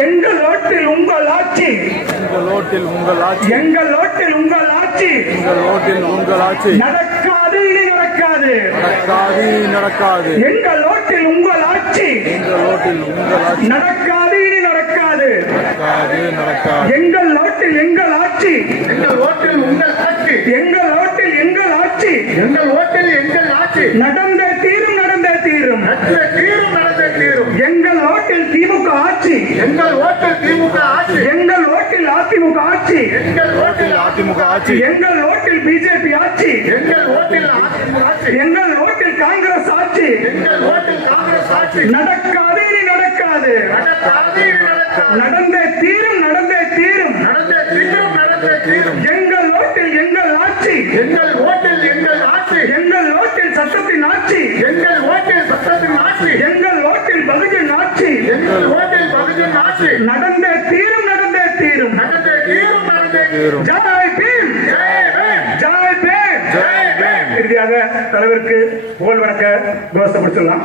எங்கள் ஓட்டில் உங்கள் ஆட்சி, எங்கள் ஓட்டில் உங்கள் ஆட்சி, எங்கள் ஓட்டில் உங்கள் ஆட்சி, எங்கள் ஓட்டில் உங்கள் ஆட்சி நடக்காது, இனி நடக்காது, நடக்காது நடக்காது. எங்கள் ஓட்டில் உங்கள் ஆட்சி, எங்கள் ஓட்டில் உங்கள் ஆட்சி, நடக்காது, இனி நடக்காது, நடக்காது நடக்காது. எங்கள் ஓட்டில் எங்கள் ஆட்சி, எங்கள் ஓட்டில் உங்கள் ஆட்சி, எங்கள் ஓட்டில் எங்கள் ஆட்சி, எங்கள் ஓட்டில் எங்கள் ஆட்சி, நடந்தே தீரும், நடந்தே தீரும், நடந்தே தீரும், நடந்தே தீரும். எங்கள் ஓட்டில் திமுக ஆட்சி, எங்கள் ஓட்டில் திமுக ஆட்சி, எங்கள் ஓட்டில் அதிமுக ஆட்சி, எங்கள் ஓட்டில் அதிமுக ஆட்சி, எங்கள் ஓட்டில் பிஜேபி ஆட்சி, எங்கள் ஓட்டில் அதிமுக ஆட்சி, எங்கள் ஓட்டில் காங்கிரஸ் ஆட்சி, எங்கள் ஓட்டில் காங்கிரஸ் ஆட்சி, நடக்காது, இனி நடக்காது, நடக்காது, நடக்காது. நடந்தே தீரும், நடந்தே தீரும், நடந்தே தீரும், நடந்தே தீரும். எங்கள் ஓட்டில் எங்கள் ஆட்சி, எங்கள் ஓட்டில் எங்கள் ஆட்சி, எங்கள் ஓட்டில் சட்டத்தின் ஆட்சி, எங்கள் ஓட்டில் சட்டத்தின் ஆட்சி, எங்கள் ஓட்டில் பகுஜன் ஆட்சி, எங்கள் ஓட்டில் பகுஜன் ஆட்சி, நடந்தே தீரும், நடந்தே தீரும். நடந்தே தீரும், நடந்தே தீரும். ஜெய் பீம், ஜெய் பீம், ஜெய் பீம். ஜெய் பீம். இறுதியாக தலைவருக்கு புகழ் வணக்க கோஷம் முடிச்சிடலாம்.